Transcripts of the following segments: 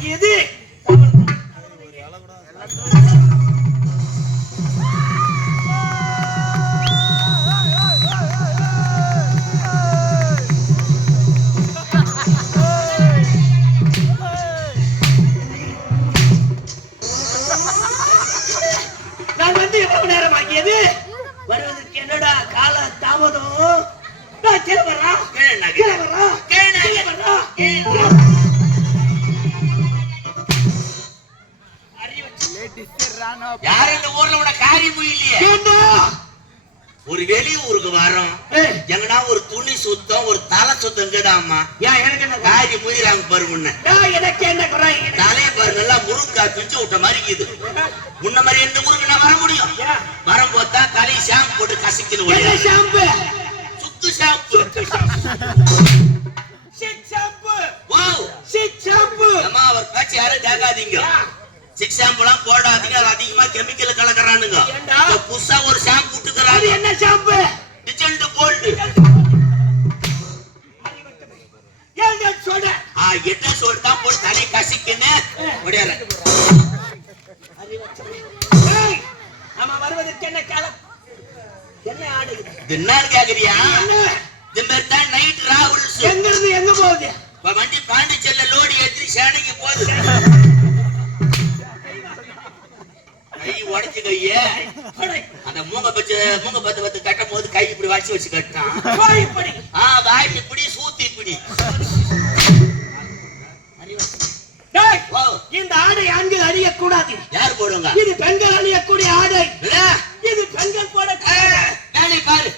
நேரமாகியது. நான் வந்து எவ்வளவு நேரமாகியது? வருவதற்கு என்னடா கால தாமதம்? கீழே வர்றா, கீழே வர்றா, கீழே வர்றா. யாரு இந்த ஊர்ல உன காரியம் இல்லையே? ஒரு வெளியூருக்கு வரோம், எங்கன்னா ஒரு துணி சுத்தம் ஒரு தலை சுத்தம் இருக்குதாம்மா. ஏன் எனக்கு என்ன காரி முயிறாங்க பாரு. முன்ன எனக்கு என்ன தலைய பாரு நல்லா முருங்கா பிஞ்சு விட்ட மாதிரி இருக்குது. முன்ன மாதிரி எந்த ஊருக்கு நான் வர முடியும்? வரம் போத்தா தலை ஷாம்பு போட்டு கசக்கின்னு ஷாம்பு சுத்து ஷாம்பு அம்மா அவர் காட்சி யாரும் கேட்காதீங்க. சிக்ஸ் ஷாம்புலாம் போடாதீங்க, அது அதிகமா கெமிக்கல் கலக்கறானுங்க. புதுசா ஒரு ஷாம்பு விட்டுக்கிறாரு. என்ன ஷாம்பு? டிஜெண்ட் கோல்டு. என்ன சொல்லிட்டா போட்டு தலை கசிக்குன்னு முடியல. ஆமா, வருவதற்கு என்ன காலம்? என்ன ஆடுது? என்னன்னு கேக்குறியா? இந்த மாதிரி தான் நைட் ராவல்ஸ். எங்க இருந்து எங்க போகுது? வண்டி பாண்டிச்சேரியில லோடு ஏற்றி சேனைக்கு போகுது. கை உடைச்சு கைய அந்த மூங்க பத்து கட்டும் போது கை இப்படி வச்சு வச்சு கட்டான். வாய் இப்படி சூத்தி இப்படி. இந்த ஆடை ஆண்கள் அணியக்கூடாது. யார் போடுவாங்க? இது பெண்கள் அணியக்கூடிய ஆடை. இது பெண்கள் போட பாரு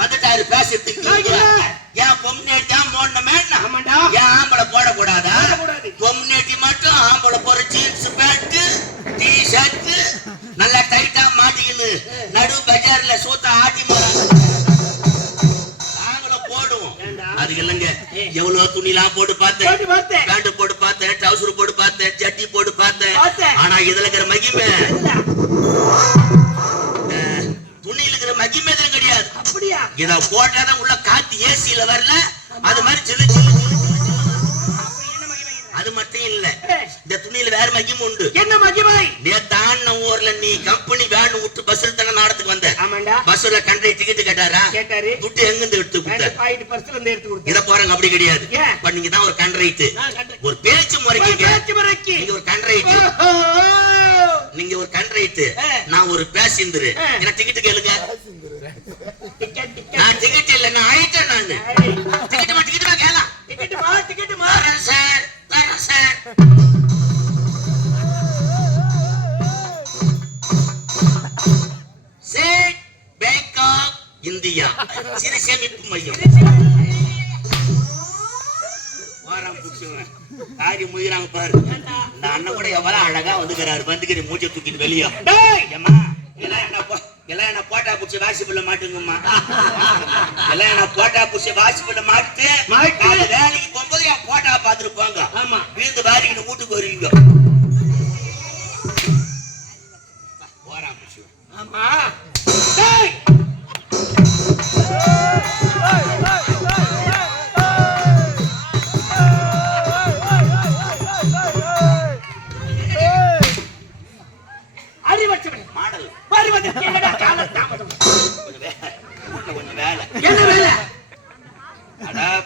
வந்துட்டாரு பேசுறதுக்கு. ஏன் பொம்னேட்டி தான் போடணுமே? ஏன் ஆம்பளை போடக்கூடாதா? பொம்னேட்டி மட்டும் ஆம்பளை போற ஜீன்ஸ் பேண்ட் டி ஷர்ட் நல்லா டைட்டா மாட்டிக்கின்னு நடு பஜார்ல சூத்த ஆட்டி போறாங்க. நாங்களும் போடுவோம். அதுக்கு இல்லைங்க, எவ்வளவு துணிலாம் போட்டு பார்த்தேன், பேண்ட் போட்டு பார்த்தேன், ட்ரவுசர் போட்டு பார்த்தேன், ஜட்டி போட்டு பார்த்தேன். ஆனா இதுல இருக்கிற மகிமை துணியில இருக்கிற மகிமை தான் கிடையாது. அப்படியா? இத போட்டாதான் உள்ள காத்து ஏசியில வரல. அது மாதிரி அது மட்டும் இல்ல, இந்த துணியில வேற மகிமை உண்டு. என்ன மகிமை? நேத்தான ஊர்ல நீ கம்பெனி வேன் விட்டு பஸ்ல தானே நாடத்துக்கு வந்த. பஸ்ல கண்டக்டர் டிக்கெட் கேட்டாரா? கேட்டாரு. துட்டு எங்க இருந்து எடுத்து கொடுத்த? இத போறாங்க அப்படி கிடையாது. நீங்க தான் ஒரு கண்டக்டர். ஒரு பேச்சு முறைக்கு நீங்க ஒரு கண்டக்டர். நீங்க ஒரு கண்டக்டர், நான் ஒரு பேசஞ்சர். என்ன டிக்கெட் கேளுங்க. நான் டிக்கெட் இல்ல, நான் ஆயிட்டேன். நானு டிக்கெட் கேளலாம். Ticket sir sir. State bank of India சிறு சேமிப்பு மையம். வாரம் புடிச்சுவேன் காரி முயிறாங்க பாரு. இந்த அண்ணன் கூட எவ்வளவு அழகா வந்துக்கிறாரு. வந்துக்கிற மூச்சை தூக்கிட்டு வெளியே. எல்லாம் என்ன போட்டா புடிச்சு வாசிப்புள்ள மாட்டுங்கம்மா. எல்லாம் என்ன போட்டா புடிச்சு வாசிப்புள்ள மாட்டு வேலைக்கு போகும்போது என் போட்டா பாத்துட்டு போங்க. ஆமா, வீந்து வாரிக்கிட்டு வீட்டுக்கு வருவீங்க. போறான் புடிச்சு. ஆமா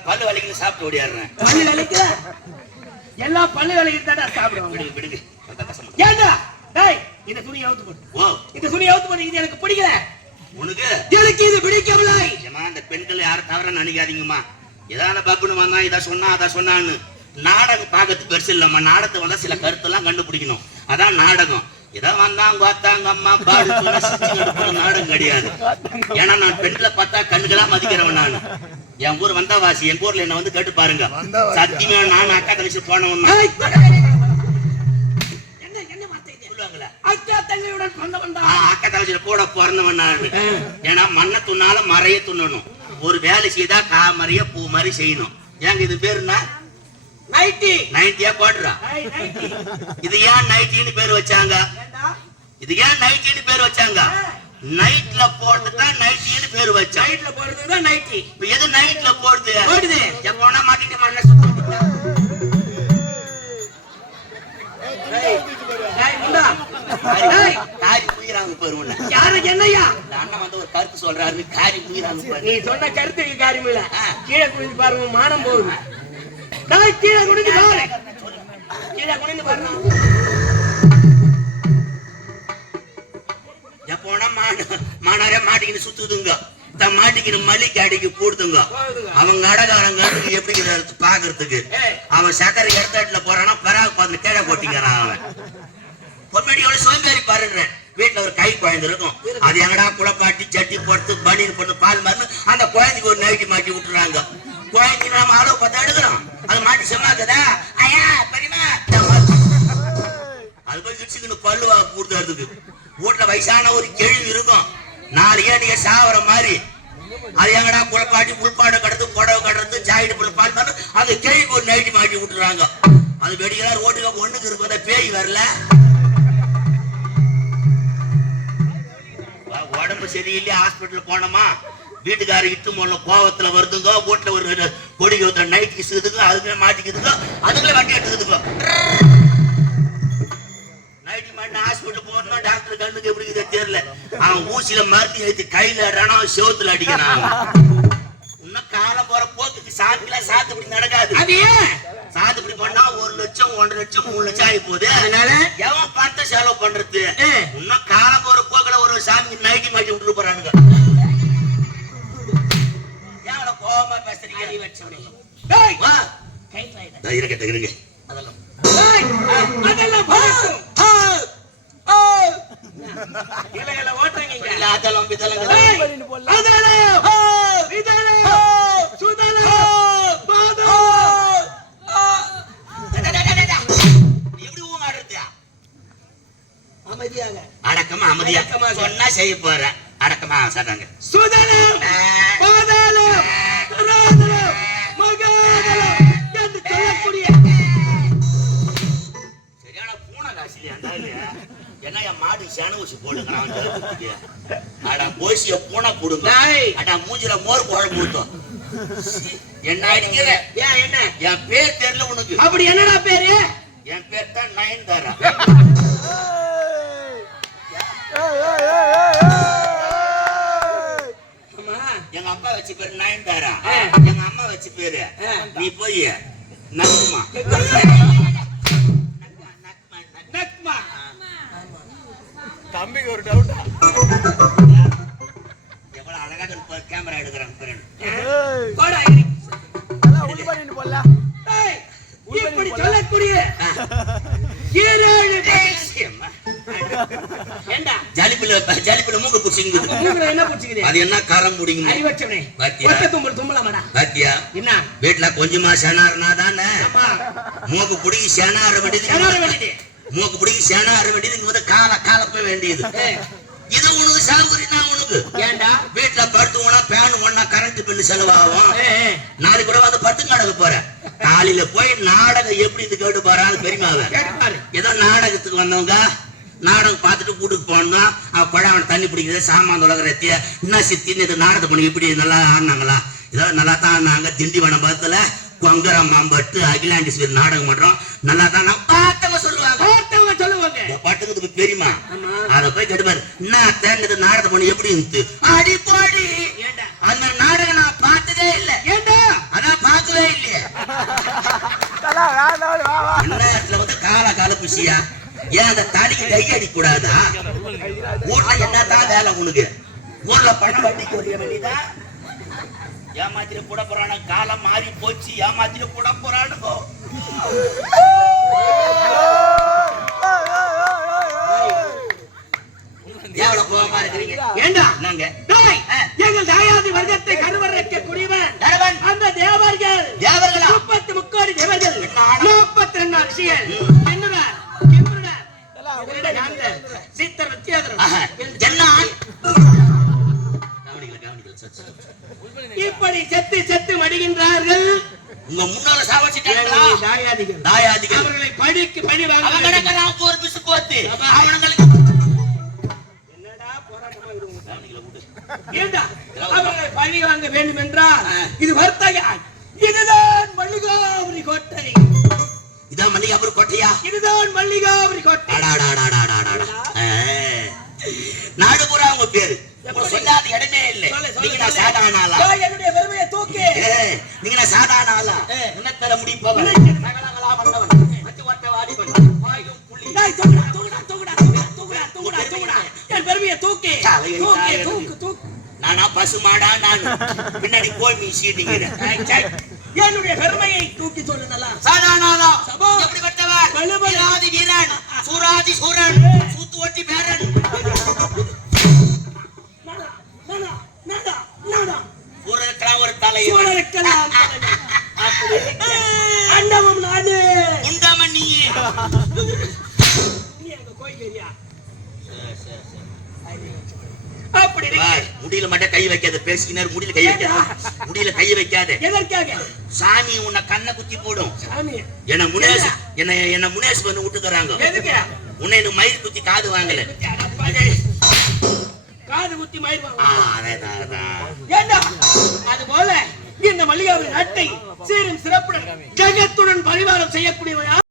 பல்லு வலிக்கு சாப்பிட்டு ஓடியாடுறேன். எல்லா பல்லு வலிக்கு தான் சாப்பிடுவாங்க. இந்த துணி அவுத்து போடு. இந்த துணி அவுத்து போடு. இது எனக்கு பிடிக்கல. உனக்கு? எனக்கு இது பிடிக்கவில்லை. இந்த பெண்கள் யாரும் தவற நினைக்காதீங்கம்மா. ஏதாவது பப்புனு வந்தா இதை சொன்னா அதை சொன்னான்னு. நாடகம் பார்க்கறதுக்கு பெருசு இல்லம்மா. நாடகத்தை வந்தா சில கருத்தெல்லாம் கண்டுபிடிக்கணும். அதான் நாடகம். ஏதோ வந்தாங்க பார்த்தாங்க அம்மா பாடு நாடகம் கிடையாது. ஏன்னா நான் பெண்களை பார்த்தா கண்ணுகளா மதிக்கிறவன். நான் என் ஊர் வந்தாவாசி. எங்க ஊர்ல என்ன வந்து கேட்டு பாருங்க. சத்தியமா நான் அக்கா தங்கச்சி போனவன். அக்கா தங்கச்சியோட கூட பிறந்தவன் நான். ஏன்னா மண்ணை துண்ணால மறைய துண்ணணும். ஒரு வேலை செய்தா காமறைய பூ மாதிரி செய்யணும். ஏங்க இது பேருனா நைட்டியா போடுறா. இது ஏன் நைட்டின்னு பேர் வச்சாங்க? இது ஏன் நைட்டின்னு பேர் வச்சாங்க? நைட்ல போடுறதுதான் நைட்டின்னு பேர் வச்சா. நைட்ல போடுறதுதான் நைட்டி. இப்ப எது நைட்ல போடுது? எப்போனா மாட்டிட்டு மண்ணை சுத்த காரி குயிராங்க பாரு. யாருக்கு என்னையா அண்ணன் வந்து ஒரு கருத்து சொல்றாரு, காரி குயிராங்க பாரு. நீ சொன்ன கருத்துக்கு காரியம் இல்ல. கீழே குனிஞ்சு பாருங்க, மானம் போகுது. கீழே குனிஞ்சு பாரு, கீழே குனிஞ்சு பாருங்க. எப்போனா மானாரே மாட்டிக்கின்னு சுத்துதுங்க, மாட்டிக்கின்னு மல்லிக்கு அடிக்கு போடுதுங்க. அவங்க அடகாரங்க எப்படி பாக்குறதுக்கு அவன் சக்கரை எடுத்தாட்டுல போறானா பராக பார்த்து கீழே போட்டிக்கிறான். அவன் பொம்மடியோட சோம்பேறி பாருங்க. வீட்டுல ஒரு கை குழந்தை இருக்கும், அது எங்கடா குளப்பாட்டி சட்டி போட்டு பனியன் பொண்ணு பால் மருந்து அந்த குழந்தைக்கு ஒரு நைட்டி மாட்டி விட்டுறாங்க. குழந்தைக்கு நாம அளவு பார்த்தா எடுக்கிறோம், அது மாட்டி செம்மாக்குதா ஐயா பெரியமா அது போய் கிடிச்சுக்கின்னு பல்லுவா கூடுதறதுக்கு. வீட்டுல வயசான ஒரு கேள்வி இருக்கும், 4 ஏணிய சாவர மாதிரி. அது எங்கடா குளப்பாட்டி புல்பாடு கடத்து புடவை கடத்து ஜாயிடு பால் மருந்து அந்த கேள்விக்கு ஒரு நைட்டி மாட்டி விட்டுறாங்க. அது வெடிக்கிறார் ஓட்டுக்க ஒண்ணுக்கு இருக்கும், பேய் வரல. உடம்பு சரியில்லையா ஹாஸ்பிட்டல் போனோமா, வீட்டுக்காரர் இட்டு போன கோவத்துல வருதுங்க, வீட்டுல ஒரு கொடிக்கு நைட் கிசுக்குதுங்க, அதுக்குள்ள மாட்டிக்குதுங்க, அதுக்குள்ள வண்டி எடுத்துக்குதுங்க. நைட்டி மாட்டி ஹாஸ்பிட்டல் போறோம், டாக்டர் கண்ணுக்கு எப்படி தெரியல. அவன் ஊசியில மருந்து ஏற்றி கையில அடிறானா, செவத்துல அடிக்கிறான். இன்னும் காலம் போற போக்குக்கு சாப்பிடலாம், சாத்துப்படி நடக்காது. அது ஏன் சாத்துப்படி பண்ணா 1 லட்சம் 1.5 லட்சம் 3 லட்சம் ஆகி போகுது. அதனால எவன் பணத்தை செலவு பண்றது? இன்னும் காலம் போற போக்குல ஒரு சாமி நைட்டி மாட்டி விட்டுட்டு போறானுங்க. ஏன் கோவமா பேசுறீங்க? இருங்க அதெல்லாம் அடக்கமா அமைதியா சொன்னா செய்ய போற. அடக்கமா சொல்றாங்க சுதலம் பாதாளம் தராதரம் மகாதலம் என்று சொல்லக்கூடிய சரியான பூனை காசிலே அந்த என்ன என் மாடு சேன ஊசி போடுங்கிறான். அடா கோசிய பூனை போடுங்க, அடா மூஞ்சில மோர் குழம்பு ஊத்தும். என்ன அடிக்கிற? ஏன் என்ன? என் பேர் தெரியல உனக்கு? அப்படி என்னடா பேரு? என் பேர் தான் நயன்தாரா. எங்க அப்பா வச்சு பேரு நயன்தாரா, எங்க அம்மா வச்சு பேரு நீ போய் நக்மா. தம்பிக்கு ஒரு டவுட், எவ்வளவு அழகாக கேமரா எடுக்கிறாங்க. இப்படி சொல்லக்கூடிய ஜலிப்புல மூக்கு புடிச்சுங்குது. என்ன புடிச்சுக்குது? அது என்ன காரம் முடிங்க? அறிவச்சவனே ஒத்த தும்பல் தும்பலாமாடா. பாத்தியா என்ன வீட்ல கொஞ்சமா சேனார்னா தானே மூக்கு புடிங்கி சேனார வேண்டியது. மூக்கு புடிங்கி சேனார வேண்டியது. இங்க வந்து கால போய் வேண்டியது. இது உனக்கு சௌகரியம்னா உனக்கு. ஏண்டா வீட்டுல படுத்துவோம்னா பேன் ஒண்ணா கரண்ட் பில்லு செலவாகும். நாளைக்கு கூட வந்து படுத்து நடக்க போறேன். காலையில போய் நாடகம் எப்படி இருந்து கேட்டு போறான்னு பெரியமாவ. ஏதோ நாடகத்துக்கு வந்தவங்க நாடகம் பார்த்துட்டு வீட்டுக்கு போனோம். பழம் தண்ணி பிடிக்கிறது சாமான் உலகத்திய என்ன சித்தின்னு இது நாடகத்தை பண்ணி இப்படி நல்லா ஆடினாங்களா? ஏதோ நல்லா தான் ஆடினாங்க. திண்டிவனம் பக்கத்துல கொங்கரா மாம்பட்டு அகிலாண்டீஸ்வரி நாடகம் பண்றோம். நல்லா தான் பார்த்தவங்க சொல்லுவாங்க. பாட்டுக்கு பெரியமா அத போய் கேட்டுப்பாரு. என்ன தேர்ந்தது நாடகம் பண்ணி எப்படி இருந்து அடி போடி. அந்த நாடகம் நான் பார்த்ததே இல்லை. ஏண்டா அதான் பார்க்கவே இல்லையே. நேரத்துல வந்து கால புசியா ஏன் அந்த தலைக்கு கை அடிக்க கூடாதா? ஊர்ல என்னதான் வேலை உனக்கு? ஊர்ல பணம் வட்டிக்கு வரைய வேண்டியதான். ஏமாத்திர கூட போறான காலம் மாறி போச்சு. ஏமாத்திர கூட போறானுங்கோ. எவ்வளவு கோபமா இருக்கிறீங்க? ஏண்டா நாங்க எங்கள் தாயாதி வர்க்கத்தை கருவறைக்கக்கூடியவன் அந்த தேவர்கள் 33 கோடி தேவர்கள் 42 ரிஷிகள் என்னவர் சித்தர் வித்தியாதரம் எல்லாம் இப்படி செத்து மடிகின்றார்கள். உங்க முன்னால சாவச்சிட்டாங்களா? தாயாதிகள் அவர்களை பழிக்கு பழி வாங்க. அவங்களுக்கு ஒரு பிசு கோத்து அவங்களுக்கு என்னடா போராட்டமா இருக்கு. ஏண்டா அவர்களை பழி வாங்க வேண்டும் என்றால் இது வர்த்தக இதுதான் மல்லிகாபுரி கோட்டை. இதான் மல்லிகாபுரி கோட்டையா? இதுதான் மல்லிகாபுரி கோட்டை. அடாடாடாடாடாடா. நாடு பூரா உங்க பேரு சொல்லாத இடமே இல்ல. நீங்க நான் சாதாரண ஆளா? என்னுடைய பெருமையை தூக்கி. நீங்க நான் சாதாரண ஆளா? என்ன தர முடிப்பவன் சகலகலா வந்தவன் மத்தி வட்ட வாடிவன் வாயும் புள்ளி. தூக்குடா தூக்குடா தூக்குடா தூக்குடா தூக்குடா தூக்குடா என் பெருமையை தூக்கி. தூக்கி தூக்கு தூக்கு. நானா பசுமாடா? நான் பின்னாடி போய் மீசிட்டீங்க. என்னுடைய பெருமையை தூக்கி சொல்லு. நல்லா சாதாரண ஆளா? சபா எப்படிப்பட்டவன்? வீராதி வீரன், சூராதி சூரன், சூத்து ஓட்டி பேரன். சூரனுக்கெல்லாம் ஒரு தலைவன். அண்டமும் நானே. உண்டமன் நீயே. அப்படி முடியல மட்டும் கை வைக்காத. பேசிக்கினார் முடியல கை வைக்காத. முடியல கை வைக்காத. எதற்காக? சாமி உன்னை கண்ணை குத்தி போடும். சாமி என்ன முனேஷ் வந்து விட்டுக்கறாங்க. எதுக்கு? உன்னை எனக்கு மயில் குத்தி காது வாங்கல. காது குத்தி மயில் வாங்க. அதேதான். ஏண்டா அது போல இந்த மல்லிகாவின் நாட்டை சீரும் சிறப்புடன் ஜெகத்துடன் பரிவாரம் செய்யக்கூடியவன்